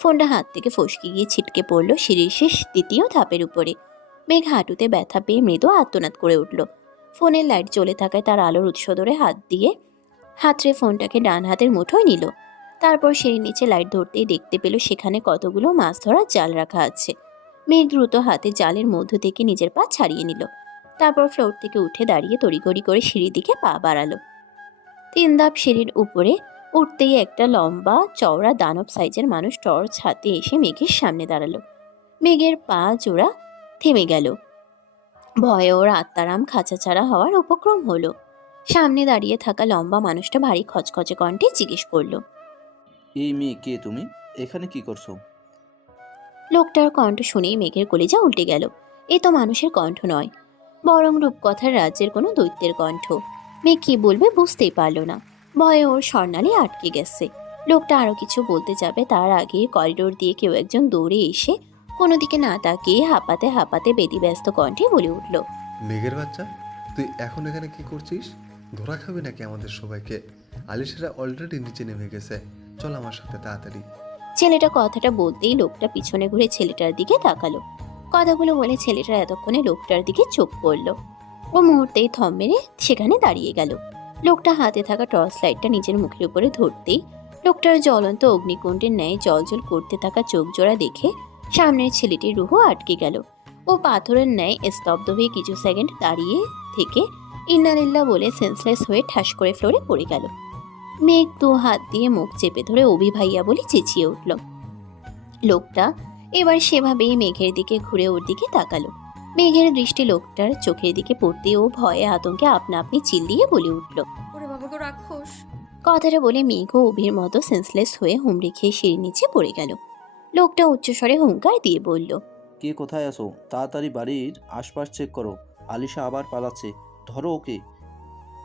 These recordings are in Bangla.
ফোনটা হাত থেকে ফসকে গিয়ে ছিটকে পড়ল সিঁড়ির শেষ দ্বিতীয় ধাপের উপরে। মেঘ হাঁটুতে ব্যথা পেয়ে মৃদু আত্মনাদ করে উঠল। ফোনের লাইট জ্বলে থাকায় তার আলোর উৎস ধরে হাত দিয়ে হাতড়ে ফোনটাকে ডান হাতের মুঠোয় নিল। তারপর সিঁড়ির নিচে লাইট ধরতেই দেখতে পেল সেখানে কতগুলো মাছ ধরার জাল রাখা আছে। মেঘ দ্রুত হাতে জালের মধ্য থেকে নিজের পা ছাড়িয়ে নিল। তারপর ফ্লোর থেকে উঠে দাঁড়িয়ে তড়িঘড়ি করে সিঁড়ির দিকে পা বাড়ালো। তিন ধাপ সিঁড়ির উপরে উঠতেই একটা লম্বা চওড়া দানব সাইজের মানুষ টর্চ হাতে এসে মেঘের সামনে দাঁড়াল। মেঘের পা জোড়া থেমে গেল। ভয়ে ওর আত্মারাম খাঁচা ছাড়া হওয়ার উপক্রম হলো। সামনে দাঁড়িয়ে থাকা লম্বা মানুষটা ভারী খচখচে কণ্ঠে জিজ্ঞেস করল এই মেয়ে কে তুমি? এখানে কি করছ? লোকটার কণ্ঠ শুনেই মেঘের কলিজা উল্টে গেল। এ তো মানুষের কণ্ঠ নয় বরং রূপকথার রাজ্যের কোনো দৈত্যের কণ্ঠ। মেঘ কি বলবে বুঝতেই পারল না। ভয়ে ওর স্বর্ণালী আটকে গেছে। লোকটা আরও কিছু বলতে যাবে তার আগে করিডোর দিয়ে কেউ একজন দৌড়ে এসে কোনো দিকে না তাকিয়ে হাঁপাতে হাঁপাতে ব্যতিব্যস্ত কণ্ঠে বলে উঠল মেঘের বাচ্চা তুই এখন এখানে কি করছিস? ধরা খাবি নাকি আমাদের সবাইকে? আলিশারা অলরেডি নিচে নেমে গেছে। চল আমার সাথে তাড়াতাড়ি। ছেলেটা কথাটা বলতেই লোকটা পিছনে ঘুরে ছেলেটার দিকে তাকালো। কথাগুলো বলে ছেলেটার এতক্ষণে লোকটার দিকে চোখ পড়ল। ও মুহূর্তেই থম মেরে সেখানে দাঁড়িয়ে গেল। লোকটা হাতে থাকা টর্চ লাইটটা নিজের মুখের উপরে ধরতেই লোকটার জ্বলন্ত অগ্নিকুণ্ডের ন্যায় জলজল করতে থাকা চোখ জোড়া দেখে সামনের ছেলেটির রুহ আটকে গেল। ও পাথরের ন্যায় স্তব্ধ হয়ে কিছু সেকেন্ড দাঁড়িয়ে থেকে ইন্নালিল্লা বলে সেন্সলেস হয়ে ঠাস করে ফ্লোরে পড়ে গেল। মেঘ দু হাত দিয়ে মুখ চেপে ধরে অভি ভাইয়া বলে চেঁচিয়ে উঠল। লোকটা এবার সেভাবেই মেঘের দিকে ঘুরে ওর দিকে তাকালো। মেঘের দৃষ্টি লোকটার চোখের দিকে পড়তে ও ভয়ে আতঙ্কে আপনা আপনি চিল্লিয়ে বলে উঠল। ওরে বাবা গো রাক্ষস। কথাটা বলে মেঘ ও অভির মতো সেন্সলেস হয়ে হুমড়ি খেয়ে সিঁড়ির নিচে পড়ে গেল। লোকটা উচ্চস্বরে হুঙ্কার দিয়ে বলল কে কোথায় আছো? তাড়াতাড়ি বাড়ির আশপাশ চেক করো। আলিশা আবার পালাচ্ছে। ধরো ওকে।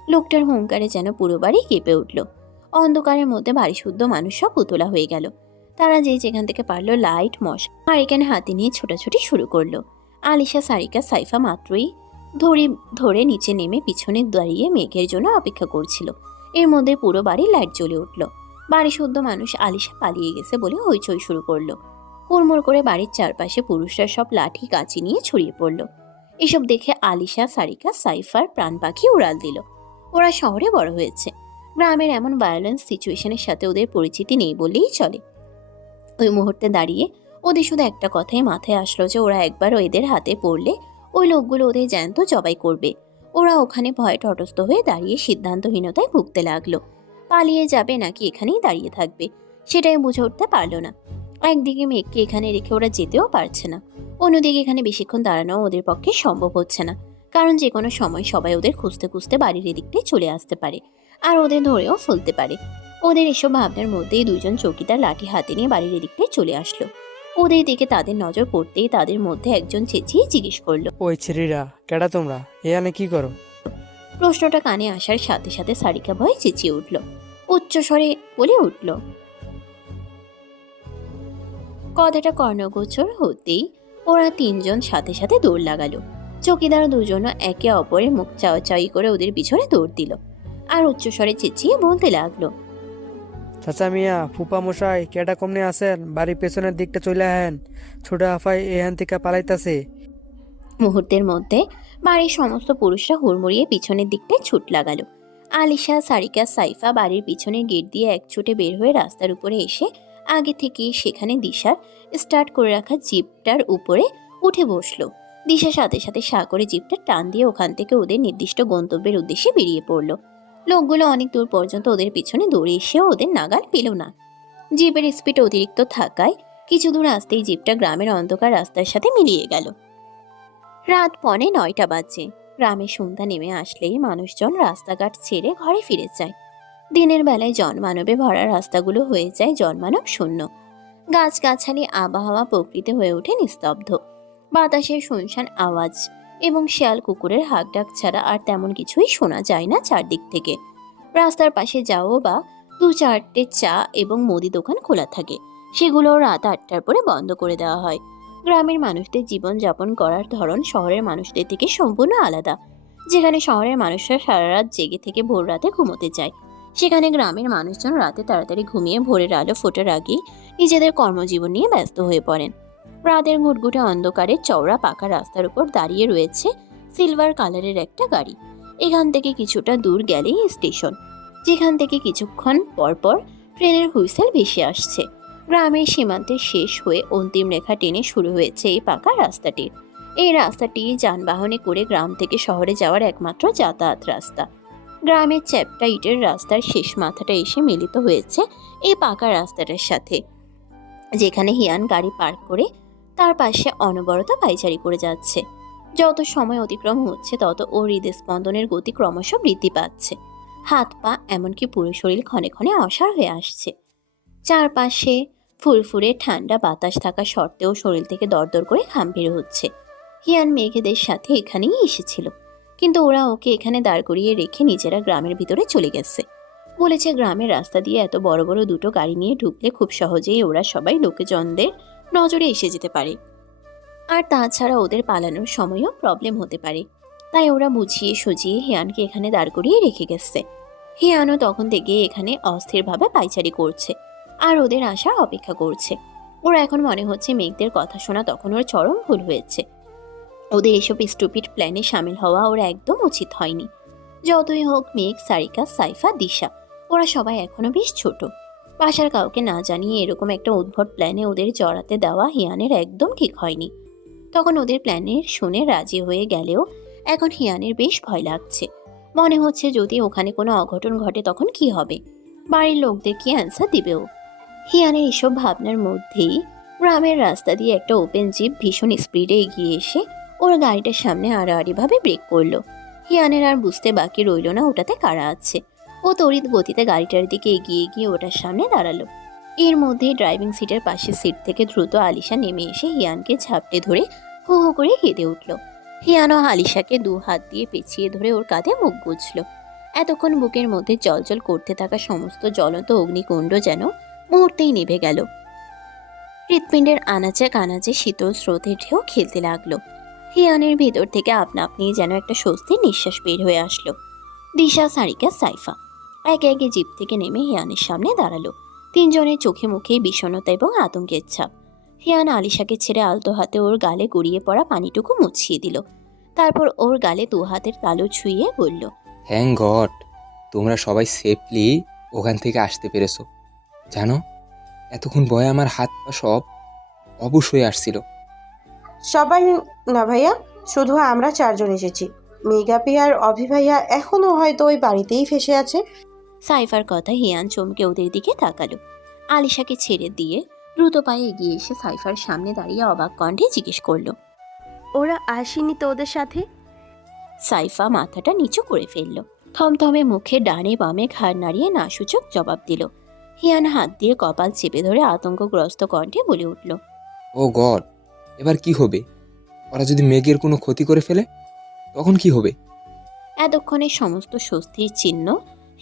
লোকটার হুঙ্কারে যেন পুরো বাড়ি কেঁপে উঠল। অন্ধকারের মধ্যে বাড়ি শুদ্ধ মানুষ সব পুতলা হয়ে গেল। তারা যে যেখান থেকে পারল লাইট মশ হারিকেন হাতে নিয়ে ছোটাছুটি শুরু করল। আলিশা, সারিকা, সাইফা মাত্রই ধরে ধরে নিচে নেমে পিছনে দাঁড়িয়ে মেঘের জন্য অপেক্ষা করছিল। এর মধ্যে পুরো বাড়ি লাইট জ্বলে উঠল। বাড়ি শুদ্ধ মানুষ আলিশা পালিয়ে গেছে বলে হইচই শুরু করল। হুড়মুড় করে বাড়ির চারপাশে পুরুষরা সব লাঠি, কাঁচি নিয়ে ছড়িয়ে পড়ল। এসব দেখে আলিশা, সারিকা, সাইফার প্রাণ পাখি উড়াল দিল। ওরা শহরে বড় হয়েছে। গ্রামের এমন ভায়োলেন্স সিচুয়েশনের সাথে ওদের পরিচিতি নেই বললেই চলে। ওই মুহূর্তে দাঁড়িয়ে ওদের শুধু একটা কথাই মাথায় আসলো যে ওরা একবার এদের হাতে পড়লে ওই লোকগুলো ওদের জ্যান্ত জবাই করবে। ওরা ওখানে ভয়ে তটস্থ হয়ে দাঁড়িয়ে সিদ্ধান্তহীনতায় ভুগতে লাগল। পালিয়ে যাবে নাকি এখানেই দাঁড়িয়ে থাকবে, সেটাই বুঝে উঠতে পারল না। একদিকে মেঘকে এখানে রেখে ওরা যেতেও পারছে না, অন্যদিকে এখানে বেশিক্ষণ দাঁড়ানো ওদের পক্ষে সম্ভব হচ্ছে না, কারণ যে কোনো সময় সবাই ওদের খুঁজতে খুঁজতে বাড়ির এদিকটাই চলে আসতে পারে আর ওদের ধরেও ফেলতে পারে। ওদের এসব ভাবনার মধ্যেই দুজন চৌকিদার লাঠি হাতে নিয়ে বাড়ির এদিকটায় চলে আসলো। ওদের দিকে তাদের নজর পড়তেই তাদের মধ্যে একজন চেঁচিয়ে জিজ্ঞেস করল ওই ছেলেরা কেডা তোমরা? এখানে কি করো? প্রশ্নটা কানে আসার সাথে সাথে সারিকা ভয়ে চেঁচিয়ে উঠল উচ্চস্বরে বলে উঠল কথাটা কর্ণগোচর হতেই ওরা তিনজন সাথে সাথে দৌড় লাগালো। চকিদার দুজনও একে অপরের মুখ চাওয়াচাওয়ি করে ওদের পিছনে দৌড় দিল আর উচ্চস্বরে চেঁচিয়ে বলতে লাগল চাচা মিয়া, ফুপা মশাই, কেডা কমনে আছেন? বাড়ির পেছনের দিকটা চলে আহেন। ছোট আফাই এখান থেকে পালাইতাছে। মুহূর্তের মধ্যে বাড়ির সমস্ত পুরুষরা হুড়মুড়িয়ে পিছনের দিকটায় ছুট লাগালো। আলিশা, সারিকা, সাইফা বাড়ির পিছনের গেট দিয়ে এক ছুটে বের হয়ে রাস্তার উপরে এসে আগে থেকেই সেখানে দিশার স্টার্ট করে রাখা জিপটার উপরে উঠে বসল। দিশা সাথে সাথে সা করে জিপটা টান দিয়ে ওখান থেকে ওদের নির্দিষ্ট গন্তব্যের উদ্দেশ্যে বেরিয়ে পড়ল। লোকগুলো অনেক দূর পর্যন্ত ওদের পিছনে দৌড়ে এসেও ওদের নাগাল পেল না। জিপের স্পিড অতিরিক্ত থাকায় কিছু দূর আসতেই জিপটা গ্রামের অন্ধকার রাস্তার সাথে মিলিয়ে গেল। রাত পনে নয়টা বাজে গ্রামে সন্ধ্যা নেমে আসলেই মানুষজন রাস্তাঘাট ছেড়ে ঘরে ফিরে যায়। দিনের বেলায় জনমানবে ভরা রাস্তাগুলো হয়ে যায় জনমানব শূন্য। গাছগাছালি আবহাওয়া প্রকৃতি হয়ে ওঠে নিস্তব্ধ। বাতাসের শুনশান আওয়াজ এবং শিয়াল কুকুরের হাঁক ডাক ছাড়া আর তেমন কিছুই শোনা যায় না চারদিক থেকে। রাস্তার পাশে যাও বা দু চারটে চা এবং মুদি দোকান খোলা থাকে। সেগুলো রাত আটটার পরে বন্ধ করে দেওয়া হয়। গ্রামের মানুষদের জীবনযাপন করার ধরন শহরের মানুষদের থেকে সম্পূর্ণ আলাদা। যেখানে শহরের মানুষরা সারা রাত জেগে থেকে ভোর রাতে ঘুমোতে যায় সেখানে গ্রামের মানুষজন রাতে তাড়াতাড়ি ঘুমিয়ে ভোরের আলো ফোটার আগেই নিজেদের কর্মজীবন নিয়ে ব্যস্ত হয়ে পড়েন। রাতের ঘুটঘুটে অন্ধকারে চওড়া পাকা রাস্তার উপর দাঁড়িয়ে রয়েছে সিলভার কালারের একটা গাড়ি। এখান থেকে কিছুটা দূর গেলেই স্টেশন, যেখান থেকে কিছুক্ষণ পরপর ট্রেনের হুইসেল ভেসে আসছে। গ্রামের সীমান্তে শেষ হয়ে অন্তিম রেখা টেনে শুরু হয়েছে এই পাকা রাস্তাটির। এই রাস্তাটি যানবাহনে করে গ্রাম থেকে শহরে যাওয়ার একমাত্র যাতায়াত রাস্তা। গ্রামের চ্যাপটা ইটের রাস্তার শেষ মাথাটা এসে মিলিত হয়েছে এই পাকা রাস্তাটার সাথে, যেখানে হিয়ান গাড়ি পার্ক করে তার পাশে অনবরত পাইচারি করে যাচ্ছে। যত সময় অতিক্রম হচ্ছে, তত ওর হৃদস্পন্দনের গতি ক্রমশ বৃদ্ধি পাচ্ছে। হাত পা এমনকি পুরো শরীর ক্ষণে ক্ষণে অসাড় হয়ে আসছে। চারপাশে ফুরফুরে ঠান্ডা বাতাস থাকা সত্ত্বেও শরীর থেকে দরদর করে ঘাম বের হচ্ছে। হিয়ান মেঘেদের সাথে এখানেই এসেছিল, কিন্তু ওরা ওকে এখানে দাঁড় করিয়ে রেখে নিজেরা গ্রামের ভিতরে চলে গেছে। বলেছে গ্রামের রাস্তা দিয়ে এত বড় বড় দুটো গাড়ি নিয়ে ঢুকলে খুব সহজেই ওরা সবাই লোকজনদের নজরে এসে যেতে পারে। আর তাছাড়া ওদের পালানোর সময়ও প্রবলেম হতে পারে। তাই ওরা বুঝিয়ে সুজিয়ে হেয়ানকে এখানে দাঁড় করিয়ে রেখে গেছে। হেয়ানও তখন থেকে এখানে অস্থিরভাবে পাইচারি করছে আর ওদের আসার অপেক্ষা করছে। ওরা এখন মনে হচ্ছে মেঘদের কথা শোনা তখন ওর চরম ভুল হয়েছে। ওদের এসব স্টুপিড প্ল্যানে সামিল হওয়া ওরা একদম উচিত হয়নি। যতই হোক মেঘ, সারিকা, সাইফা, দিশা, ওরা সবাই এখনও বেশ ছোট। বাসার কাউকে না জানিয়ে এরকম একটা উদ্ভট প্ল্যানে ওদের জড়াতে দেওয়া হিয়ানের একদম ঠিক হয়নি। তখন ওদের প্ল্যানের শুনে রাজি হয়ে গেলেও এখন হিয়ানের বেশ ভয় লাগছে। মনে হচ্ছে যদি ওখানে কোনো অঘটন ঘটে তখন কি হবে? বাড়ির লোকদের কি অ্যান্সার দিবেও? হিয়ানের এসব ভাবনার মধ্যেই গ্রামের রাস্তা দিয়ে একটা ওপেন জিপ ভীষণ স্পিডে এগিয়ে এসে ওর গাড়িটার সামনে আড়াআড়িভাবে ব্রেক করল। হিয়ানের আর বুঝতে বাকি রইল না ওটাতে কারা আছে। ও তড়িৎ গতিতে গাড়িটার দিকে এগিয়ে গিয়ে ওটার সামনে দাঁড়াল। এর মধ্যে ড্রাইভিং সিটের পাশের সিট থেকে দ্রুত আলিশা নেমে এসে হিয়ানকে ঝাপটে ধরে হু হু করে কেঁদে উঠল। হিয়ানও আলিশাকে দু হাত দিয়ে পেঁচিয়ে ধরে ওর কাঁধে মুখ গুজল। এতক্ষণ বুকের মধ্যে জলজল করতে থাকা সমস্ত জ্বলন্ত অগ্নিকুণ্ড যেন মুহূর্তেই নিভে গেল। হৃৎপিণ্ডের আনাচে কানাচে শীতল স্রোতের ঢেউ খেলতে লাগল। হিয়ানের ভেতর থেকে আপনা আপনি যেন একটা স্বস্তির নিঃশ্বাস বের হয়ে আসলো। দিশা সারিকা সাইফা। একে একে জিপ থেকে নেমে হিয়ানের সামনে দাঁড়াল। তিনজনের চোখে মুখে বিষণ্ণতা এবং আতঙ্কের ছাপ। হিয়ান আলিশাকে ছেড়ে আলতো হাতে ওর গালে গড়িয়ে পড়া পানিটুকু মুছিয়ে দিল। তারপর ওর গালে দু হাতের তালু ছুঁয়ে বলল থ্যাংক গড তোমরা সবাই সেফলি ওখান থেকে আসতে পেরেছ। জানো এতক্ষণ ভয়ে আমার হাত পা সব অবশ্যই আসছিল। সবাই না ভাইয়া শুধু আমরা চারজন এসেছি। মেগাপি আর অভি ভাইয়া এখনও হয়তো ওই বাড়িতেই ফেসে আছে। সাইফার কথা হিয়ান চমকে ওদের দিকে তাকালো। আলিশাকে ছেড়ে দিয়ে দ্রুত পায়ে এগিয়ে এসে সাইফার সামনে দাঁড়িয়ে অবাক কণ্ঠে জিজ্ঞেস করল ওরা আসেনি তো ওদের সাথে? সাইফা মাথাটা নিচু করে ফেলল। থমথমে মুখে ডানে বামে ঘাড় নাড়িয়ে না সূচক জবাব দিল। হিয়ান হাত দিয়ে কপাল চেপে ধরে আতঙ্কগ্রস্ত কণ্ঠে বলে উঠল ও গড এবার কি হবে? ওরা যদি মেঘের কোনো ক্ষতি করে ফেলে তখন কি হবে? এতক্ষণে সমস্ত স্বস্তির চিহ্ন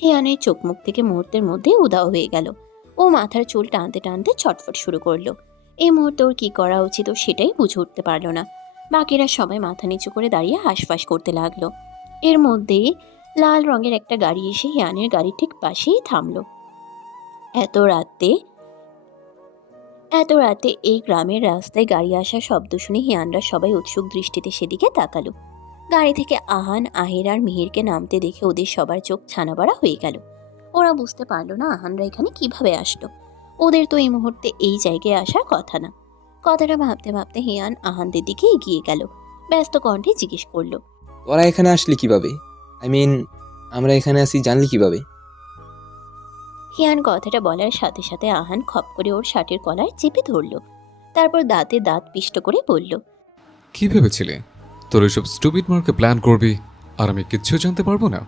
হিয়ানের চোখ মুখ থেকে মুহূর্তের মধ্যে উদাও হয়ে গেল। ও মাথার চুল টানতে টানতে ছটফট শুরু করল। এই মুহূর্তে ওর কি করা উচিত ও সেটাই বুঝে উঠতে পারল না। বাকিরা সবাই মাথা নিচু করে দাঁড়িয়ে হাঁসফাঁস করতে লাগল। এর মধ্যেই লাল রঙের একটা গাড়ি এসে হিয়ানের গাড়ির ঠিক পাশেই থামলো। এত রাতে এত রাতে এই গ্রামের রাস্তায় গাড়ি আসার শব্দ শুনে হিয়ানরা সবাই উৎসুক দৃষ্টিতে সেদিকে তাকালো। গাড়ি থেকে আহান আহির আর মিহিরকে নামতে দেখে ওদের সবার চোখ ছানাবাড়া হয়ে গেল। ওরা বুঝতে পারল না আহানরা এখানে কীভাবে আসলো। ওদের তো এই মুহূর্তে এই জায়গায় আসার কথা না। কথাটা ভাবতে ভাবতে হিয়ান আহানদের দিকে এগিয়ে গেল। ব্যস্ত কণ্ঠে জিজ্ঞেস করল তোরা এখানে আসলি কীভাবে? আই মিন আমরা এখানে আসি জানলি কীভাবে? হিয়ান কথাটা বলার সাথে সাথে আহান খপ করে ওর শার্টের কলার চেপে ধরলো। তারপর দাঁতে দাঁত পিষ্ট করে বলল কি ভেবেছিলে? তোর এসব স্টুপিড মার্কে প্ল্যান করবি? আর আমি কিচ্ছু জানতে পারব না।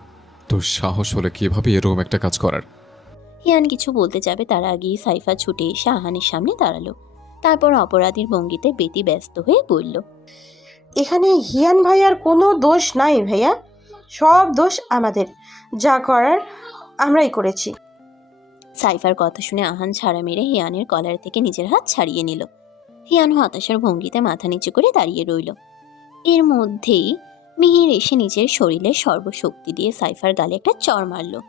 তোর সাহস হলে কীভাবে এরকম একটা কাজ করার? হিয়ান কিছু বলতে যাবে তার আগেই সাইফা ছুটে এসে আহানের সামনে দাঁড়াল। তারপর অপরাধীর ভঙ্গিতে বেতি ব্যস্ত হয়ে বলল এখানে হিয়ান ভাইয়ার কোনো দোষ নাই ভাইয়া। সব দোষ আমাদের। যা করার আমরাই করেছি। সাইফার কথা শুনে আহান ছাড়া মেরে হিয়ানের কলার থেকে নিজের হাত ছাড়িয়ে নিল। হিয়ান হতাশার ভঙ্গিতে মাথা নিচু করে দাঁড়িয়ে রইল। এর মধ্যেই মিহির এসে নিজের শরীরে সর্বশক্তি দিয়ে সাইফার গালে একটা চর মারল।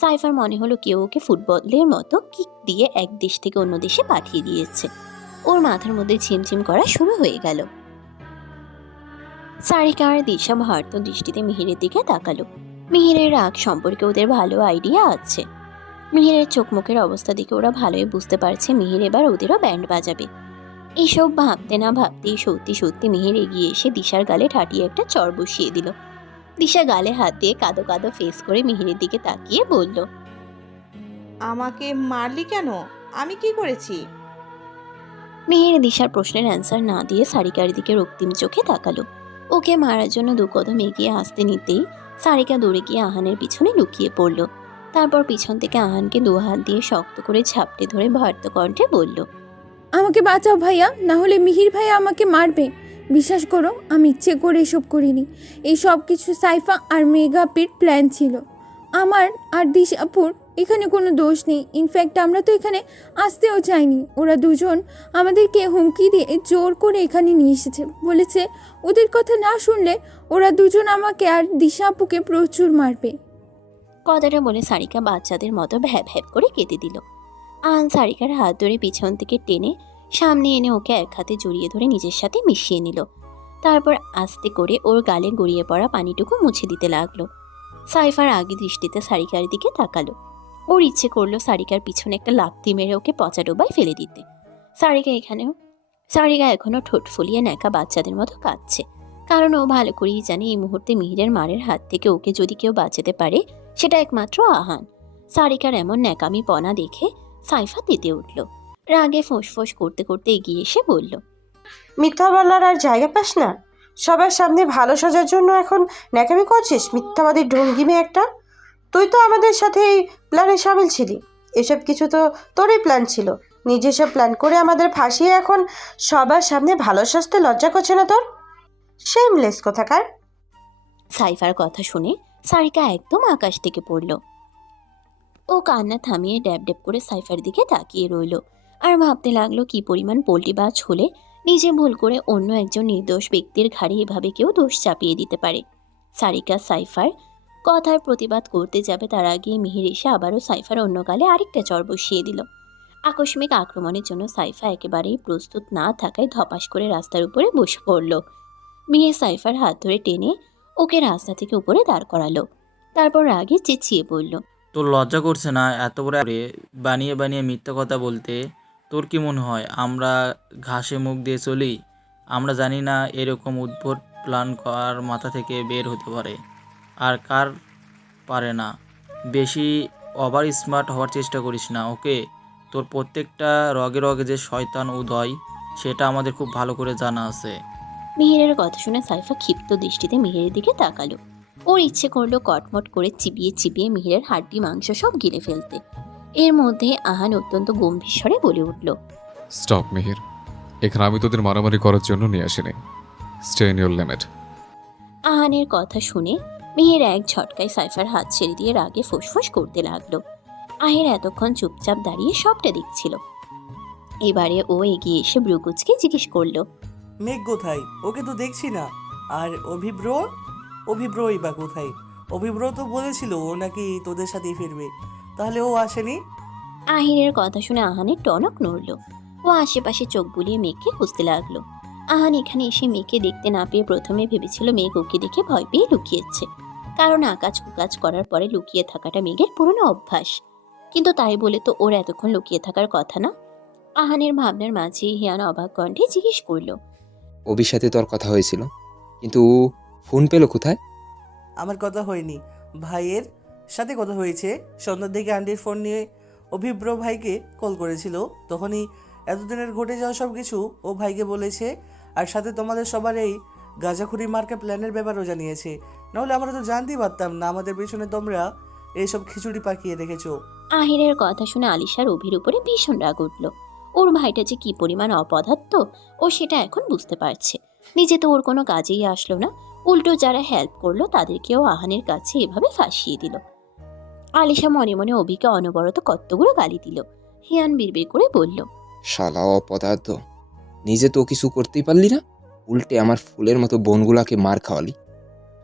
সাইফার মনে হলো কেউ ওকে ফুটবলের মতো কিক দিয়ে এক দেশ থেকে অন্য দেশে পাঠিয়ে দিয়েছে। ওর মাথার মধ্যে ঝিমঝিম করা শুরু হয়ে গেল। সারিকা আর দিশা ভারত দৃষ্টিতে মিহিরের দিকে তাকালো। মিহিরের রাগ সম্পর্কে ওদের ভালো আইডিয়া আছে। মিহিরের চোখ মুখের অবস্থা দেখে ওরা ভালোই বুঝতে পারছে মিহির এবার ওদেরও ব্যান্ড বাজাবে। এসব ভাবতে না ভাবতেই সত্যি সত্যি মিহির এগিয়ে এসে দিশার গালে ঠাটিয়ে একটা চর বসিয়ে দিল। দিশা গালে হাত দিয়ে কাদো কাদো ফেস করে মিহিরের দিকে তাকিয়ে বলল আমাকে মারলি কেন? আমি কি করেছি? মিহির দিশার প্রশ্নের অ্যান্সার না দিয়ে সারিকার দিকে রক্তিম চোখে তাকালো। ওকে মারার জন্য দু কদম এগিয়ে আসতে নিতেই সারিকা দৌড়ে গিয়ে আহানের পিছনে লুকিয়ে পড়ল। তারপর পিছন থেকে আহানকে দু হাত দিয়ে শক্ত করে ঝাপটে ধরে ভারত কণ্ঠে বলল আমাকে বাঁচাও ভাইয়া না হলে মিহির ভাইয়া আমাকে মারবে। বিশ্বাস করো, আমি ইচ্ছে করে এসব করিনি। এই সব কিছু সাইফা আর মেগাপির প্ল্যান ছিল। আমার আর দিশাপুর এখানে কোনো দোষ নেই। ইনফ্যাক্ট আমরা তো এখানে আসতেও চাইনি। ওরা দুজন আমাদেরকে হুমকি দিয়ে জোর করে এখানে নিয়ে এসেছে। বলেছে, ওদের কথা না শুনলে ওরা দুজন আমাকে আর দিশাপুকে প্রচুর মারবে। কথাটা বলে সারিকা বাচ্চাদের মতো ভ্যাব ভ্যাব করে কেটে দিল। আহান সারিকার হাত ধরে পিছন থেকে টেনে সামনে এনে ওকে এক হাতে জড়িয়ে ধরে নিজের সাথে মিশিয়ে নিল। তারপর আস্তে করে ওর গালে গড়িয়ে পড়া পানিটুকু মুছে দিতে লাগল। সাইফার আগে দৃষ্টিতে সারিকার দিকে তাকালো। ওর ইচ্ছে করল সারিকার পিছনে একটা লাথি মেরে ওকে পচা ডোবায় ফেলে দিতে। সারিকা এখানেও, সারিকা এখনও ঠোঁট ফুলিয়ে ন্যাকা বাচ্চাদের মতো কাঁদছে। কারণ ও ভালো করেই জানে এই মুহূর্তে মিহিরের মারের হাত থেকে ওকে যদি কেউ বাঁচাতে পারে, সেটা একমাত্র আহান। সারিকার এমন ন্যাকামি পনা দেখে সাইফা তেতে উঠল। রাগে ফোঁস করতে করতে এগিয়ে এসে বলল মিথ্যা বলার আর জায়গা পাস না? সবার সামনে ভালো সাজার জন্য এখন ন্যাকামি করছিস মিথ্যাবাদী ঢঙ্গিমে একটা? তুই তো আমাদের সাথে এই প্ল্যানে সামিল ছিলি। এসব কিছু তো তোরই প্ল্যান ছিল। নিজে সব প্ল্যান করে আমাদের ফাঁসিয়ে এখন সবার সামনে ভালো সাজতে লজ্জা করছে না তোর? শেমলেস কোথাকার? সাইফার কথা শুনে সারিকা একদম আকাশ থেকে পড়ল। ও কান্না থামিয়ে ড্যাব ড্যাব করে সাইফার দিকে তাকিয়ে রইল। আর ভাবতে লাগল কি পরিমাণ পোল্টিবাজ হলে নিজে ভুল করে অন্য একজন নির্দোষ ব্যক্তির ঘাড়ে এভাবে কেউ দোষ চাপিয়ে দিতে পারে। সারিকা, সাইফার কথার প্রতিবাদ করতে যাবে তার আগে মিহির এসে আবারও সাইফার অন্য গালে আরেকটা চর বসিয়ে দিল। আকস্মিক আক্রমণের জন্য সাইফা একেবারেই প্রস্তুত না থাকায় ধপাস করে রাস্তার উপরে বসে পড়ল। মিহির সাইফার হাত ধরে টেনে ওকে রাস্তা থেকে উপরে দাঁড় করালো। তারপর রাগে চেঁচিয়ে বলল তোর লজ্জা করছে না এত বড় বানিয়ে বানিয়ে মিথ্যা কথা বলতে? তোর কি মনে হয় আমরা ঘাসে মুখ দিয়ে চলি? আমরা জানি না এরকম উদ্ভট প্ল্যান কার মাথা থেকে বের হতে পারে। আর কার পারে না। বেশি ওভার স্মার্ট হওয়ার চেষ্টা করিস না, ওকে? তোর প্রত্যেকটা রগে রগে যে শয়তান উদয়, সেটা আমাদের খুব ভালো করে জানা আছে। মিহিরের কথা শুনে সাইফা ক্ষিপ্ত দৃষ্টিতে মিহিরের দিকে তাকালো। ওর ইচ্ছে করল কটমট করে চিবিয়ে চিবিয়ে মিহিরের হাড্ডি মাংস সব গিলে ফেলতে। এর মধ্যে আহান অত্যন্ত গম্ভীর স্বরে বলে উঠল স্টপ মিহির এখানে আমি তোদের মারামারি করার জন্য নিয়ে আসিনি। স্টে ইন ইউর লিমিট আহানের কথা শুনে মিহির এক ঝটকায় সাইফার হাত ছেড়ে দিয়ে রাগে ফুসফুস করতে লাগল। আহির এতক্ষণ চুপচাপ দাঁড়িয়ে সবটা দেখছিল। এবারে ও এগিয়ে এসে ব্রুকুচকে জিজ্ঞেস করল মেঘ কোথায়? ওকে তো দেখছি না। আর অভিব্র অভিব্রই বা কোথায়? অভিব্র তো বলেছিল ও নাকি তোদের সাথেই ফিরবে। তাহলে ও আসেনি? আহিরের কথা শুনে আহানের টনক নড়ল। ও আশেপাশে চোখ বুলিয়ে মেঘকে খুঁজতে লাগল। আহান এখানে এসে মেয়েকে দেখতে না পেয়ে প্রথমে ভেবেছিল মেঘ ওকে দেখে ভয় পেয়ে লুকিয়েছে। কারণ আকাজ কুকাজ করার পরে লুকিয়ে থাকাটা মেঘের পুরনো অভ্যাস। কিন্তু তাই বলে তো ওর এতক্ষণ লুকিয়ে থাকার কথা না? আহানের ভাবনার মাঝে হিয়ান অবাক কণ্ঠে জিজ্ঞেস করল। অভির সাথে তোর কথা হয়েছিল। কিন্তু ও ফোন পেল কোথায়? আমার কথা হয়নি। ভাইয়ের সাথে কথা হয়েছে। সন্ধ্যার দিকে আন্টির ফোন নিয়ে অভিব্র ভাইকে কল করেছিল। তখনই এতদিনের ঘটে যাওয়া সব কিছু ও ভাইকে বলেছে আর সাথে তোমাদের সবার এই গাঁজাখুরি মার্কা প্ল্যানের ব্যাপারও জানিয়েছে। নাহলে আমরা তো জানতেই পারতাম না আমাদের পেছনে তোমরা এইসব খিচুড়ি পাকিয়ে রেখেছো। আহিরের কথা শুনে আলিশার অভির উপরে ভীষণ রাগ উঠল। ওর ভাইটা যে কি পরিমাণ অপদার্থ ও সেটা এখন বুঝতে পারছে। নিজে তো ওর কোনো কাজেই আসলো না। উল্টো যারা হেল্প করল তাদেরকেও আহানের কাছে এভাবে ফাঁসিয়ে দিল। আলিশা মনে মনে অভিকে অনবরত কতগুলো গালি দিল। হিয়ান বিড়বিড় করে বলল, শালা অপদার্থ, নিজে তো কিছু করতেই পারলি না? উল্টে আমার ফুলের মতো বোনগুলাকে মার খাওয়ালি।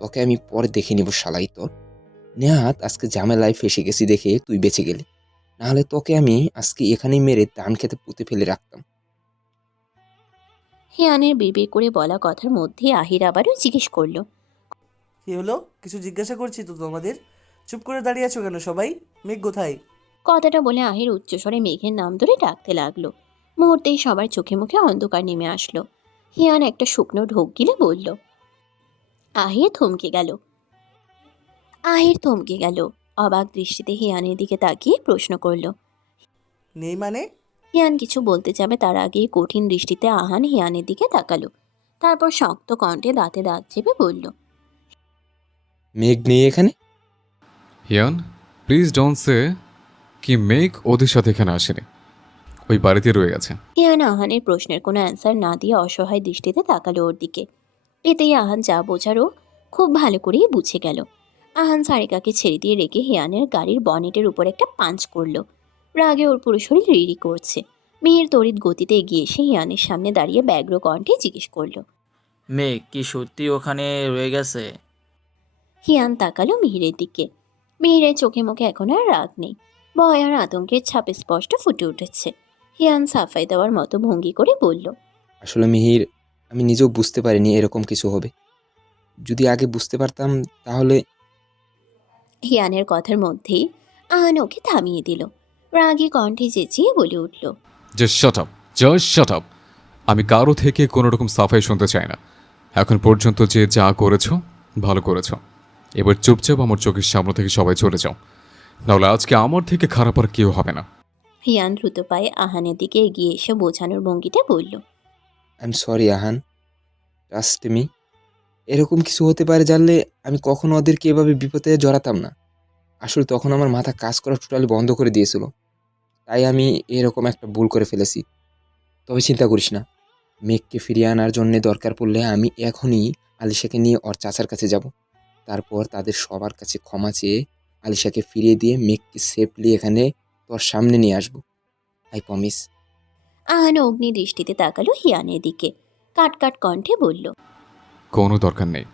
তোকে আমি পরে দেখে নিব শালাই তোর। নেহাত আজকে ঝামেলায় ফেসে গেছি দেখে তুই বেঁচে গেলি। নাহলে তোকে আমি আজকে এখানেই মেরে ধান খেতে পুঁতে ফেলে রাখতাম। হিয়ানের বিড়বিড় করে বলা কথার মধ্যে আহির আবারও জিজ্ঞেস করল। কি হলো? কিছু জিজ্ঞাসা করছি তো তোমাদের? চুপ করে দাঁড়িয়ে আছো কেন সবাই? মেঘ কোথায়? কথাটা বলে আহির উচ্চস্বরে মেঘের নাম ধরে ডাকতে লাগল। মুহূর্তেই সবার চোখে মুখে অন্ধকার নেমে আসলো। হিয়ান একটা শুকনো ঢোক গিলে বলল আহির থমকে গেল। আহির থমকে গেল। অবাক দৃষ্টিতে হিয়ানের দিকে তাকিয়ে প্রশ্ন করল নেই মানে? হিয়ান কিছু বলতে যাবে তার আগেই কঠিন দৃষ্টিতে আহান হিয়ানের দিকে তাকালো। তারপর শক্ত কণ্ঠে দাঁতে দাঁত চেপে বলল মেঘ নেই এখানে? হিয়ান প্লিজ ডোন্ট সে কি মেঘ ওদের সাথে এখানে আসেনি। ওই বাড়িতে রয়ে গেছে। হিয়ান আহানের প্রশ্নের কোনো অ্যান্সার না দিয়ে অসহায় দৃষ্টিতে তাকালো ওর দিকে। এতেই আহান যা বোঝারও খুব ভালো করেই বুঝে গেল। আহান সারিকাকে ছেড়ে দিয়ে রেখে হিয়ানের গাড়ির বনেটের উপর একটা পাঞ্চ করল। রাগে ওর পুরো শরীর রিড়ি করছে। মেয়ের তড়িৎ গতিতে এগিয়ে এসে হিয়ানের সামনে দাঁড়িয়ে ব্যগ্র কণ্ঠে জিজ্ঞেস করল। মেঘ কি সত্যি ওখানে রয়ে গেছে? হিয়ান তাকালো মিহিরের দিকে। মিহিরের চোখে মুখে এখন আর রাগ নেই। ভয় আর আতঙ্কের ছাপ স্পষ্ট ফুটে উঠেছে। হিয়ান সাফাই দেওয়ার মতো ভঙ্গি করে বলল আসলে মিহির আমি নিজেও বুঝতে পারিনি এরকম কিছু হবে। যদি আগে বুঝতে পারতাম তাহলে হিয়ানের কথার মধ্যেই আহান ওকে থামিয়ে দিল। রাগী কণ্ঠে চেঁচিয়ে বলে উঠল just shut up just shut up আমি কারও থেকে কোনো রকম সাফাই শুনতে চাই না। এখন পর্যন্ত যে যা করেছ ভালো করেছ। এবার চুপচাপ আমার চোখের সামনে থেকে সবাই চলে যাও। নাহলে আজকে আমার থেকে খারাপ আর কেউ হবে না। হিয়ান দ্রুত পায়ে আহানের দিকে এগিয়ে এসে বোঝানোর ভঙ্গিতে বলল I am sorry Ahan. Trust me এরকম কিছু হতে পারে জানলে আমি কখনো ওদেরকে এভাবে বিপদে জড়াতাম না। আসলে তখন আমার মাথা কাজ করা টোটালি বন্ধ করে দিয়েছিল। তাই আমি এরকম একটা ভুল করে ফেলেছি। তবে চিন্তা করিস না। মেঘকে ফিরিয়ে আনার জন্য দরকার পড়লে আমি এখনই আলিশাকে নিয়ে ওর চাচার কাছে যাব। তারপর তাদের সবার কাছে ক্ষমা চেয়ে আলিশাকে ফিরিয়ে দিয়ে মেঘকে সেফলি এখানে তোর সামনে নিয়ে আসব। আই প্রমিস আহান অগ্নি দৃষ্টিতে তাকালো হিয়ানের দিকে। কাট কাট কণ্ঠে বলল কোনো দরকার নেই।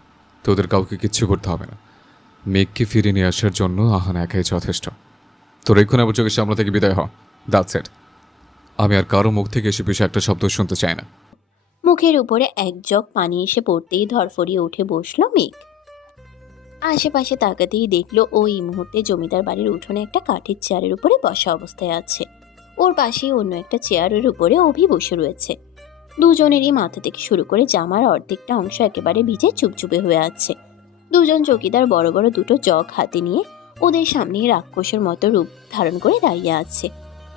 তোদের কাউকে কিচ্ছু করতে হবে না। মেঘকে ফিরিয়ে নিয়ে আসার জন্য আহান একাই যথেষ্ট। তোর এক্ষুনি আমার চোখের সামনে থেকে বিদায় হ দ্যাটস ইট আমি আর কারও মুখ থেকে এসে পিছু একটা শব্দ শুনতে চাই না। মুখের উপরে এক জগ পানি এসে পড়তেই ধরফরিয়ে উঠে বসল মেঘ। আশেপাশে তাকাতেই দেখল ওই মুহূর্তে জমিদার বাড়ির উঠোনে একটা কাঠের চেয়ারের উপরে বসা অবস্থায় আছে। ওর পাশেই অন্য একটা চেয়ারের উপরে অভি বসে রয়েছে। দুজনেরই মাথা থেকে শুরু করে জামার অর্ধেকটা অংশ একেবারে ভিজে চুপচুপে হয়ে আছে। দুজন চকিদার বড় বড় দুটো জগ হাতে নিয়ে ওদের সামনেই রাক্ষসের মতো রূপ ধারণ করে দাঁড়িয়ে আছে।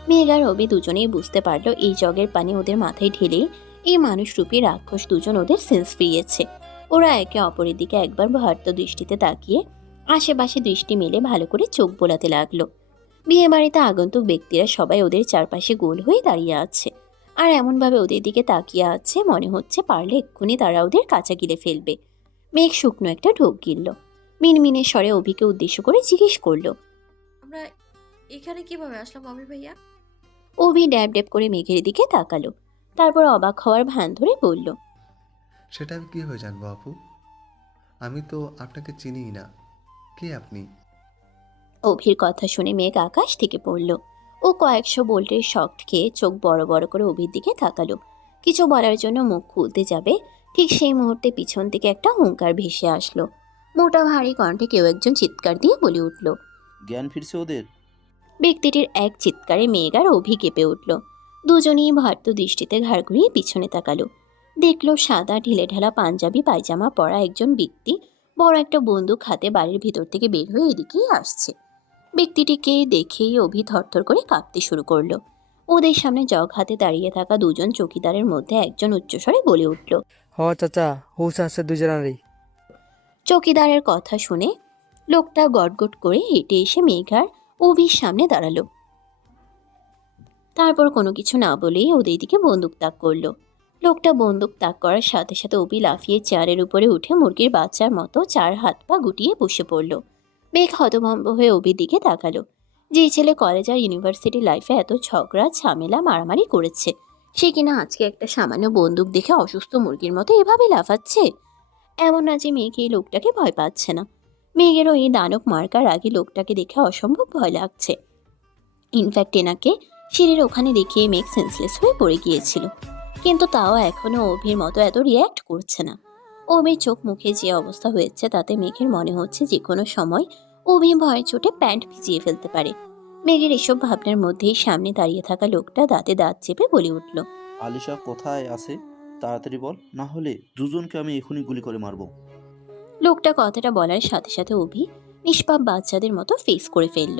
মেঘ অভি দুজনেই বুঝতে পারল এই জগের পানি ওদের মাথায় ঢেলে এই মানুষ মানুষরূপী রাক্ষস দুজন ওদের সেন্স ফিরিয়েছে। ওরা একে অপরের দিকে একবার ভারত দৃষ্টিতে তাকিয়ে আশেপাশে দৃষ্টি মেলে ভালো করে চোখ বোলাতে লাগল। বিয়ে বাড়িতে আগন্তুক ব্যক্তিরা সবাই ওদের চারপাশে গোল হয়ে দাঁড়িয়ে আছে। আর এমনভাবে ওদের দিকে তাকিয়ে আছে মনে হচ্ছে পারলে এক্ষুনি তারা ওদের কাঁচা গিলে ফেলবে। মেঘ শুকনো একটা ঢোক গিলল। মিনমিনের স্বরে অভিকে উদ্দেশ্য করে জিজ্ঞেস করল। আমরা এখানে কীভাবে আসলাম অমির ভাইয়া? অভি ড্যাব ড্যাব করে মেঘের দিকে তাকালো। তারপর অবাক হওয়ার ভান ধরে বলল সেটা আমি কীভাবে জানব আপু? আমি তো আপনাকে চিনিই না। কে আপনি? অভির কথা শুনে মেঘ আকাশ থেকে পড়ল। ও কয়েকশো বোল্টের শক্ট খেয়ে চোখ বড় বড় করে অভির দিকে তাকালো। কিছু বলার জন্য মুখ খুলতে যাবে ঠিক সেই মুহূর্তে পিছন থেকে একটা হুঙ্কার ভেসে আসলো। মোটা ভারী কণ্ঠে কেউ একজন চিৎকার দিয়ে বলে উঠল। জ্ঞান ফিরছে ওদের। ব্যক্তিটির এক চিৎকারে মেয়েগার অভি কেঁপে উঠল। দুজনেই ভারত দৃষ্টিতে ঘাড় ঘুরিয়ে পিছনে তাকালো। দেখল সাদা ঢিলে ঢালা পাঞ্জাবি পায়জামা পরা একজন ব্যক্তি বড় একটা বন্দুক হাতে বাড়ির ভিতর থেকে বের হয়ে এদিকেই আসছে। ব্যক্তিটিকে দেখেই অভি থরথর করে কাঁপতে শুরু করল। ওদের সামনে জগ হাতে দাঁড়িয়ে থাকা দুজন চৌকিদারের মধ্যে একজন উচ্চস্বরে বলে উঠল হ চাচা হুশ আছে দুজনেরই। চৌকিদারের কথা শুনে লোকটা গটগট করে হেঁটে এসে মেঘার অভির সামনে দাঁড়াল। তারপর কোনো কিছু না বলেই ওদের দিকে বন্দুক তাক করল। লোকটা বন্দুক তাক করার সাথে সাথে অভি লাফিয়ে চেয়ারের উপরে উঠে মুরগির বাচ্চার মতো চার হাত পা গুটিয়ে বসে পড়ল। মেঘ হতভম্ব হয়ে অভির দিকে তাকালো। যে ছেলে কলেজ আর ইউনিভার্সিটি লাইফে এত ঝগড়া, ঝামেলা, মারামারি করেছে, সে কিনা আজকে একটা সামান্য বন্দুক দেখে অসুস্থ মুরগির মতো এভাবে লাফাচ্ছে? এমন না যে মেয়েকে এই লোকটাকে ভয় পাচ্ছে না। মেঘের ওই দানব মার্কার আগে লোকটাকে দেখে অসম্ভব ভয় লাগছে। ইনফ্যাক্ট এনাকে সিঁড়ির ওখানে দেখিয়ে মেঘ সেন্সলেস হয়ে পড়ে গিয়েছিল। কিন্তু তাও এখনও অভির মতো এত রিয়্যাক্ট করছে না। অভির চোখ মুখে যে অবস্থা হয়েছে, তাতে মেঘের মনে হচ্ছে যে কোনো সময় অভি ভয়ের চোটে প্যান্ট ভিজিয়ে ফেলতে পারে। মেঘের এসব ভাবনার মধ্যেই সামনে দাঁড়িয়ে থাকা লোকটা দাঁতে দাঁত চেপে বলে উঠল, আলিশা কোথায় আছে? তাড়াতাড়ি বল না হলে দুজনকে আমি এখনই গুলি করে মারবো। লোকটা কথাটা বলার সাথে সাথে অভি নিষ্পাপ বাচ্চাদের মতো ফেস করে ফেলল।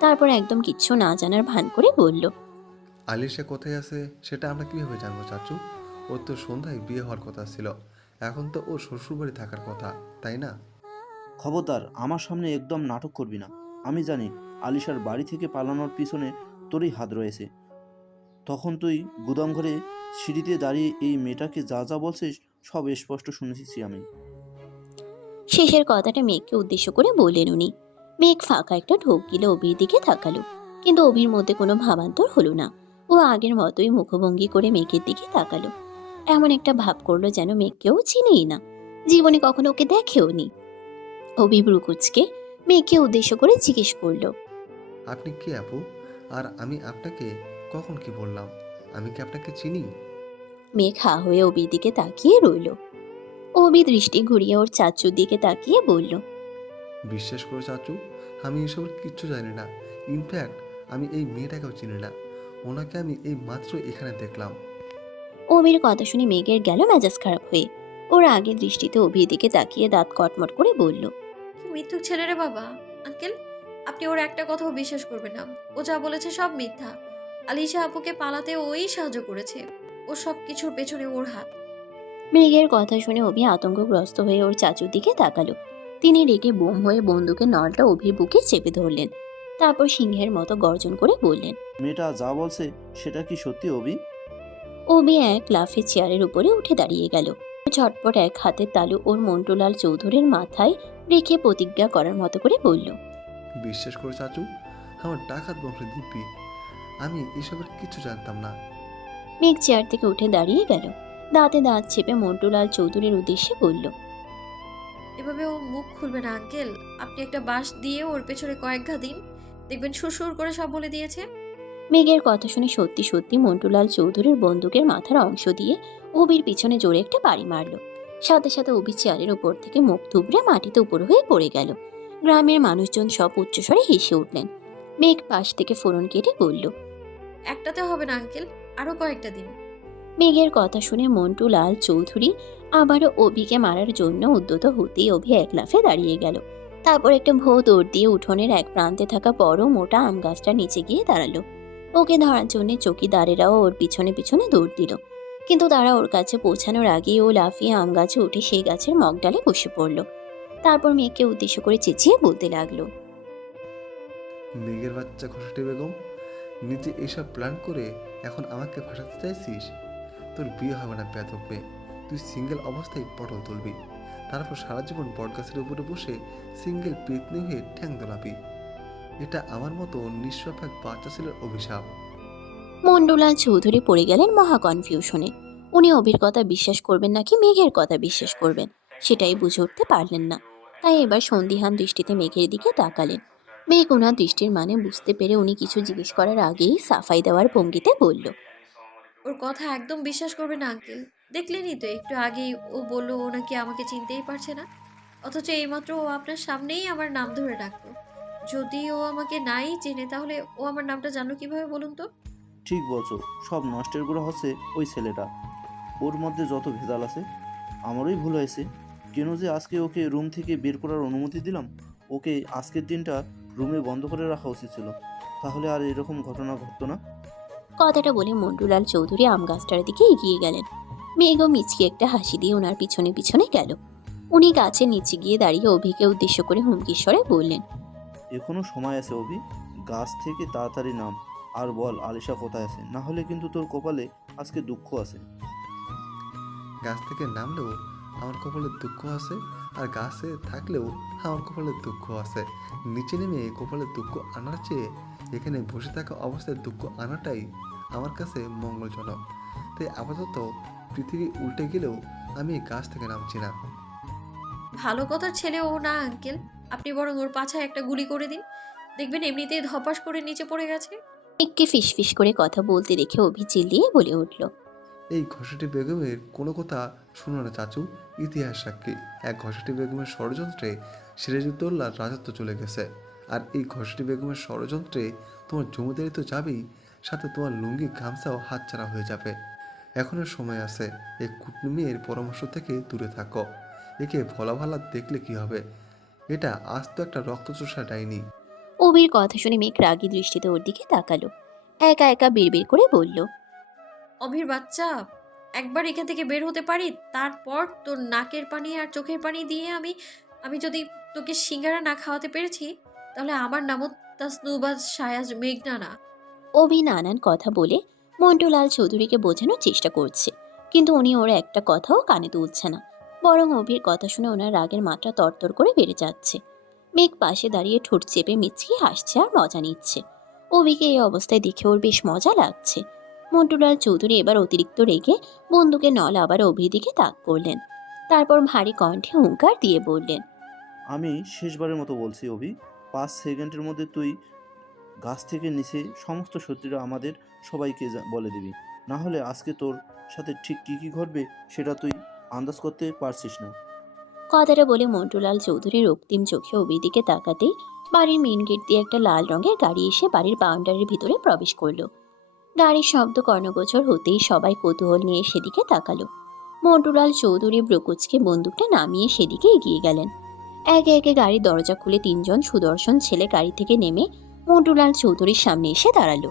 তারপর একদম কিচ্ছু না জানার ভান করে বলল আলিশা কোথায় আছে সেটা আমরা কীভাবে জানব চাচু? ওর তো সন্ধ্যায় বিয়ে হওয়ার কথা ছিল। এখন তো ওর শ্বশুরবাড়ি থাকার কথা তাই না? খবরদার আমার সামনে একদম নাটক করবি না। আমি জানি আলিশার বাড়ি থেকে পালানোর পিছনে তোরই হাত রয়েছে। তখন তুই গুদাম ঘরে সিঁড়িতে দাঁড়িয়ে এই মেয়েটাকে যা যা বলছিস সব স্পষ্ট শুনেছি আমি। শেষের কথাটা মেঘকে উদ্দেশ্য করে বললেন উনি। মেঘ ফাঁকা একটা ঢোক গিলে অভির দিকে তাকালো। কিন্তু অভির মধ্যে কোনো ভাবান্তর হলো না। ও আগের মতোই মুখভঙ্গি করে মেঘের দিকে তাকালো। এমন একটা ভাব করল যেন মেঘকেও চিনেই না। জীবনে কখনো ওকে দেখেও নি। অভি ব্রুকুচকে মেঘকে উদ্দেশ্য করে জিজ্ঞেস করল আপনি কে আপু? আর আমি আপনাকে কখন কি বললাম? আমি কি আপনাকে চিনি? মেঘা হয়ে অবির দিকে তাকিয়ে রইল। অবি দৃষ্টি ঘুরিয়ে ওর চাচুর দিকে তাকিয়ে বলল বিশ্বাস করে চাচু আমি এসবের কিচ্ছু জানি না। ইনফ্যাক্ট আমি এই মেয়েটাকেও চিনি না। ওনাকে আমি এই মাত্র এখানে দেখলাম। অবির কথা শুনে মেঘের গেল মেজাজ খারাপ হয়ে। ওর আগে দৃষ্টিতে অভির দিকে তাকিয়ে দাঁত কটমট করে বলল মিথ্যুক ছেলে রে বাবা আঙ্কেল আপনি ওর একটা কথাও বিশ্বাস করবেন না। ও যা বলেছে সব মিথ্যা। আলিশা আপুকে পালাতে ওই সাহায্য করেছে। ও সব কিছুর পেছনে ওর হাত। মেঘের কথা শুনে অভি আতঙ্কগ্রস্ত হয়ে ওর চাচুর দিকে তাকালো। তিনি রেগে বোম হয়ে বন্দুকের নলটা অভির বুকে চেপে ধরলেন। তারপর সিংহের মতো গর্জন করে বললেন মেয়েটা যা বলছে সেটা কি সত্যি অভি? অভি এক লাফে চেয়ারের উপরে উঠে দাঁড়িয়ে গেল। ঝটপট এক হাতের তালু ওর মন্টুলাল চৌধুরীর মাথায় রেখে প্রতিজ্ঞা করার মতো করে বলল বিশ্বাস করে চাচু আমার ডাকাত বংশের দিব্যি। আমি এসবের কিছু জানতাম না। মেঘ চেয়ার থেকে উঠে দাঁড়িয়ে গেল। দাঁতে দাঁত চেপে মন্টুলাল চৌধুরীর উদ্দেশ্যে বলল এভাবে ও মুখ খুলবে না আঙ্কেল। আপনি একটা বাঁশ দিয়ে ওর পেছনে কয়েক ঘা দিন। দেখবেন সুরসুর করে সব বলে দিয়েছে। মেঘের কথা শুনে সত্যি সত্যি মন্টুলাল চৌধুরীর বন্দুকের মাথার অংশ দিয়ে অবির পিছনে জোরে একটা বাড়ি মারল। সাথে সাথে অবি চেয়ারের উপর থেকে মুখ থুবড়ে মাটিতে উপর হয়ে পড়ে গেল। গ্রামের মানুষজন সব উচ্চস্বরে হেসে উঠলেন। মেঘ পাশ থেকে ফোরন কেটে বলল একটাতে হবে না আঙ্কেল। আরও কয়েকটা দিন। মেঘের কথা শুনে মন্টু লাল চৌধুরী আবারও অভিকে মারার জন্য উদ্যত হতেই অভি এক লাফে দাঁড়িয়ে গেল। তারপর একটা ভৌ দৌড় দিয়ে উঠোনের এক প্রান্তে থাকা বড় মোটা আম গাছটার নিচে গিয়ে দাঁড়াল। ওকে ধরার জন্য চকিদারেরাও ওর পিছনে পিছনে দৌড় দিল। কিন্তু তারা ওর কাছে পৌঁছানোর আগেই ও লাফিয়ে আম গাছে উঠে সেই গাছের মগডালে বসে পড়ল। তারপর মেয়েকে উদ্দেশ্য করে চেঁচিয়ে বলতে লাগল মেঘের বাচ্চা ঘষাটি বেগম নিজে এসব প্ল্যান করে এখন আমাকে ফাঁসাতে চাইছিস? তোর বিয়ে হবে না বেদক মেয়ে তুই সিঙ্গেল অবস্থায় পটল তুলবি। তারপর সারা জীবন বটগাছের উপরে বসে সিঙ্গেল পেতনি হয়ে ঠ্যাং দোলাবি। এটা আমার মতো নিঃস্বাপ এক বাচ্চা ছেলের অভিশাপ। মন্ডুলাল চৌধুরী পড়ে গেলেন মহা কনফিউশনে উনি অভির কথা বিশ্বাস করবেন নাকি মেঘের কথা বিশ্বাস করবেন, সেটাই বুঝে উঠতে পারলেন না। তাই এবার সন্দিহান দৃষ্টিতে মেঘের দিকে তাকালেন। মেঘ ওনার দৃষ্টির মানে বুঝতে পেরে উনি কিছু জিজ্ঞেস করার আগেই সাফাই দেওয়ার ভঙ্গিতে বলল ওর কথা একদম বিশ্বাস করবে না আঙ্কেল। দেখলেনই তো একটু আগেই ও বলল ও নাকি আমাকে চিনতেই পারছে না। অথচ এইমাত্র ও আপনার সামনেই আমার নাম ধরে ডাকলো যদি ও আমাকে নাই চেনে তাহলে ও আমার নামটা জানলো কীভাবে বলুন তো? ঠিক বলছো সব নষ্টেরগুলো হচ্ছে ওই ছেলেটা। ওর মধ্যে যত ভেজাল আছে আমারই ভুল হয়েছে। কেন যে আজকে ওকে রুম থেকে বের করার অনুমতি দিলাম ওকে আজকের দিনটা রুমে বন্ধ করে রাখা উচিত ছিল। তাহলে আর এরকম ঘটনা ঘটতো না? কথাটা বলে মন্ডুলাল চৌধুরী আম গাছটার দিকে এগিয়ে গেলেন। মেঘও মিচকি একটা হাসি দিয়ে ওনার পিছনে পিছনে গেল। উনি গাছের নিচে গিয়ে দাঁড়িয়ে অভিকে উদ্দেশ্য করে হুমকিস্বরে বললেন এখনও সময় আছে অভি। গাছ থেকে তাড়াতাড়ি নাম। আর বল আলিশা কোথায় আছে? না হলে কিন্তু তোর কপালে আজকে দুঃখ আছে। গাছ থেকে নামলেও আমার কপালে দুঃখ আছে? আর গাছে থাকলেও আমার কপালে দুঃখ আছে। নিচে নেমে কপালে দুঃখ আনার চেয়ে এখানে বসে থাকা অবস্থায় দুঃখ আনাটাই আমার কাছে মঙ্গলজনক। তাই আপাতত পৃথিবী উল্টে গেলেও আমি এই গাছ থেকে নামছি না। ভালো কথার ছেলে ও না আঙ্কেল। আপনি বরং ওর পাছায় একটা গুলি করে দিন। দেখবেন এমনিতেই ধপাস করে নিচে পড়ে গেছে। মেঘকে ফিসফিস করে কথা বলতে দেখে অভি চিল্লিয়ে বলে উঠল এই ঘষাটি বেগমের কোনো কথা শুনো না চাচু। ইতিহাস সাক্ষী। এক ঘষাটি বেগমের ষড়যন্ত্রে সিরাজউদ্দৌলার রাজত্ব চলে গেছে। আর এই ঘষাটি বেগমের ষড়যন্ত্রে তোমার জমিদারি তো যাবেই সাথে তোমার লুঙ্গি, গামছাও হাতছাড়া হয়ে যাবে। এখনের সময় আছে, এই কুটুমির পরামর্শ থেকে দূরে থাকো। একে ভোলা ভালা দেখলে কি হবে? এটা আজ তো একটা রক্তচোষা ডাইনি। অভির কথা শুনে মেঘ রাগী দৃষ্টিতে ওর দিকে তাকালো। একা একা বিড়বিড় করে বলল অভির বাচ্চা, একবার এখান থেকে বের হতে পারি, তারপর তোর নাকের পানি আর চোখের পানি দিয়ে আমি আমি যদি তোকে সিঙ্গারা না খাওয়াতে পেরেছি, তাহলে আমার নামও তাসনুবাজ সায়াজ মেঘনা না। অভি নানান কথা বলে মন্টুলাল চৌধুরীকে বোঝানোর চেষ্টা করছে, কিন্তু উনি ওর একটা কথাও কানে তুলছে না, বরং অভির কথা শুনে ওনার রাগের মাত্রা তরতর করে বেড়ে যাচ্ছে। মেঘ পাশে দাঁড়িয়ে ঠোঁট চেপে মিচকি হাসছে আর মজা নিচ্ছে। অভিকে এই অবস্থায় দেখে ওর বেশ মজা লাগছে। মন্টুলাল চৌধুরী এবার অতিরিক্ত রেগে বন্দুকের নল আবার অভির দিকে তাক করলেন। তারপর ভারী কণ্ঠে হুঙ্কার দিয়ে বললেন আমি শেষবারের মতো বলছি অভি পাঁচ সেকেন্ডের মধ্যে তুই গাছ থেকে নিচে সমস্ত সত্যিটা আমাদের সবাইকে বলে দিবি। না হলে আজকে তোর সাথে ঠিক কী কী ঘটবে সেটা তুই আন্দাজ করতে পারছিস না। কথাটা বলে মন্টুলাল চৌধুরীর রক্তিম চোখে অভির দিকে তাকাতেই বাড়ির মেন গেট দিয়ে একটা লাল রঙের গাড়ি এসে বাড়ির বাউন্ডারির ভিতরে প্রবেশ করল। গাড়ির শব্দ কর্ণগোচর হতেই সবাই কৌতূহল নিয়ে সেদিকে তাকালো। মন্টুলাল চৌধুরী ব্রকুচকে বন্দুকটা নামিয়ে সেদিকে এগিয়ে গেলেন। একে একে গাড়ির দরজা খুলে তিনজন সুদর্শন ছেলে গাড়ি থেকে নেমে মন্টুলাল চৌধুরীর সামনে এসে দাঁড়াল।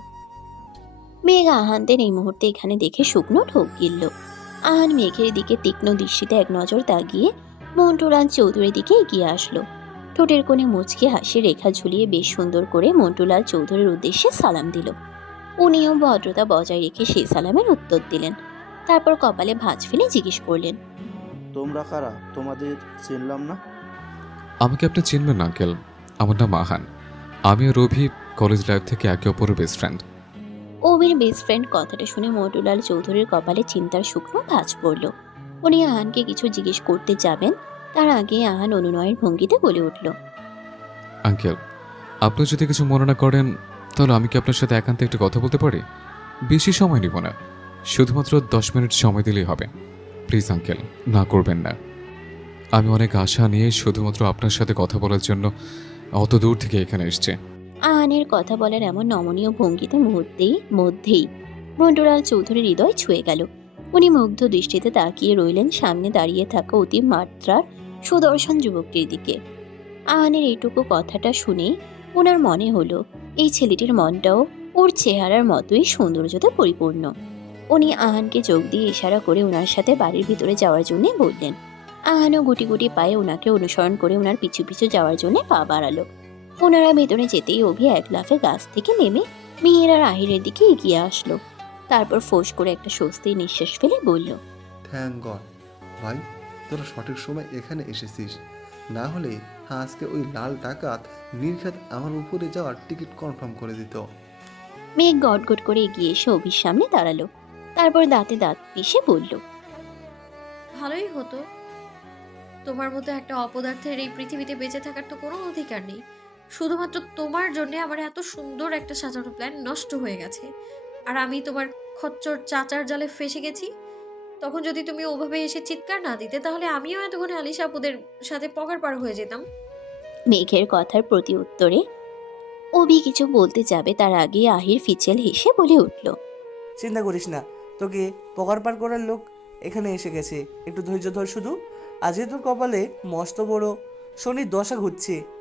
মেঘ আহানদের এই মুহূর্তে এখানে দেখে শুকনো ঠোক গিলল। আহান মেঘের দিকে তীক্ষ্ণ দৃষ্টিতে এক নজর তাকিয়ে মন্টুলাল চৌধুরীর দিকে এগিয়ে আসলো। ঠোঁটের কোণে মুচকি হাসি রেখা ঝুলিয়ে বেশ সুন্দর করে মন্টুলাল চৌধুরীর উদ্দেশ্যে সালাম দিল। উনিও ভদ্রতা বজায় রেখে সেই সালামের উত্তর দিলেন। তারপর কপালে ভাঁজ ফেলে জিজ্ঞেস করলেন তোমরা কারা? তোমাদের চিনলাম না? আমাকে আপনি চিনবেন না আঙ্কেল। আমার নাম আহান। আমি আর রবি কলেজ লাইফ থেকে একে অপরের বেস্ট ফ্রেন্ড অভির বেস্ট ফ্রেন্ড কথাটা শুনে মন্টুলাল চৌধুরীর কপালে চিন্তার শুকনো ভাঁজ পড়ল। উনি আহানকে কিছু জিজ্ঞেস করতে যাবেন তার আগে আহান অনুনয়ের ভঙ্গিতে বলে উঠল আঙ্কেল আপনি যদি কিছু মনে না করেন তাহলে আমি কি আপনার সাথে একান্তে একটা কথা বলতে পারি? বেশি সময় নিব না। শুধুমাত্র দশ মিনিট সময় দিলেই হবে। প্লিজ, আঙ্কেল, না করবেন না। আমি অনেক আশা নিয়ে শুধুমাত্র আপনার সাথে কথা বলার জন্য অত দূর থেকে এখানে এসেছি। আহানের কথা বলার এমন নমনীয় ভঙ্গিতে মুহূর্তেই মধ্যেই মন্টুলাল চৌধুরীর হৃদয় ছুঁয়ে গেল। উনি মুগ্ধ দৃষ্টিতে তাকিয়ে রইলেন সামনে দাঁড়িয়ে থাকা অতি মাত্রার সুদর্শন যুবকটির দিকে। আহানের এইটুকু কথাটা শুনে ওনার মনে হলো, এই ছেলেটির মনটাও ওর চেহারার মতোই সৌন্দর্যতা পরিপূর্ণ। উনি আহানকে চোখ দিয়ে ইশারা করে ওনার সাথে বাড়ির ভিতরে যাওয়ার জন্য বললেন। আহানও গুটি গুটি পায়ে ওনাকে অনুসরণ করে ওনার পিছু পিছু যাওয়ার জন্য পা বাড়ালো। ওনারা ভেতরে যেতেই অভি এক লাফে গাছ থেকে নেমে মিহির আর আহিরের দিকে এগিয়ে আসলো। তারপর ফোঁস করে একটা স্বস্তির নিঃশ্বাস ফেলে বলল থ্যাংক গড ভাই, তোরা সঠিক সময় এখানে এসেছিস। না হলে আজকে ওই লাল ডাকাত নির্ঘাত আমার উপরে যাওয়ার টিকিট কনফার্ম করে দিত। মেঘ গটগট করে এগিয়ে এসে অভির সামনে দাঁড়াল। তারপর দাঁতে দাঁত পিষে বলল ভালোই হতো। তোমার মতো একটা অপদার্থের এই পৃথিবীতে বেঁচে থাকার তো কোনো অধিকার নেই। শুধুমাত্র তোমার জন্য আমার এত সুন্দর একটা সাজানো প্ল্যান নষ্ট হয়ে গেছে। আর আমি তোমার খচ্চর চাচার জালে ফেসে গেছি? তখন যদি তুমি ওভাবে এসে চিৎকার না দিতে তাহলে আমিও এতক্ষণে আলিশা আপুদের সাথে পকার পার হয়ে যেতাম। মেঘের কথার প্রতি উত্তরে অভি কিছু বলতে যাবে তার আগে আহির ফিচেল হেসে বলে উঠল চিন্তা করিস না তোকে পকার পার করার লোক এখানে এসে গেছে। একটু ধৈর্য ধর শুধু। আজকে তোর কপালে মস্ত বড় শনির দশা ঘুরছে।